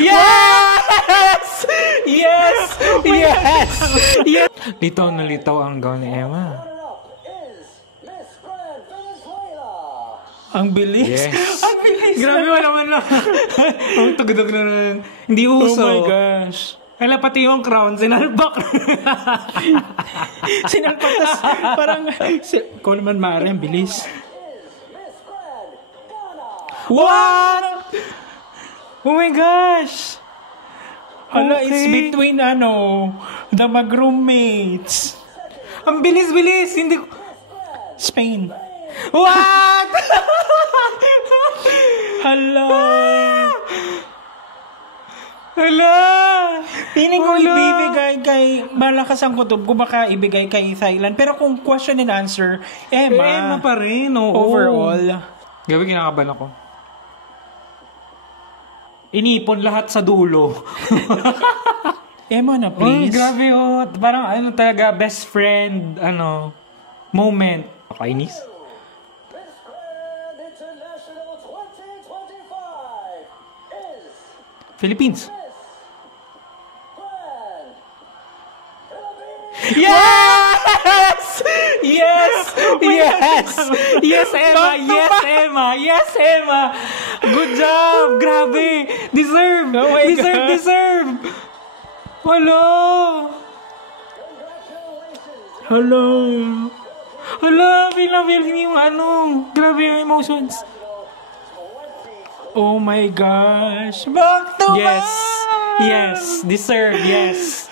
Yes! Yes! Yes! Yes! Litaw na litaw ang gown ni Emma. Ang bilis. Yes. Ang bilis. Grabe mo naman lang. Ang tugtog na lang. Hindi uso. Oh my gosh. Kaya pati yung crown, sinalbak. Sinalpak, tas parang, kung naman maaari, ang bilis. What? Oh my gosh. Hala, Okay. it's between, the mag-roommates. Ang bilis-bilis. Hindi ko... Spain. What? Hala. Hala. Piling ko Wala. ibibigay kay, malakas ang kutob ko, baka ibigay kay Thailand. Pero kung question and answer, Emma. Emma pa rin, oo. Overall. Gabi kinakabahan ako. Inipon lahat sa dulo. Emma na, Uy, please. grabe oh. Parang talaga, best friend, moment. Kainis. Philippines. Yes! Yes! Yes! Yes, Emma! Yes, Emma! Yes, Emma! Good job! Grabe! Deserve! Oh my Deserve! God. Deserve! Hello! Hello. Hala! Feel yung grabe yung emotions. Oh my gosh. Back to Yes! back! Yes! Deserve! Yes!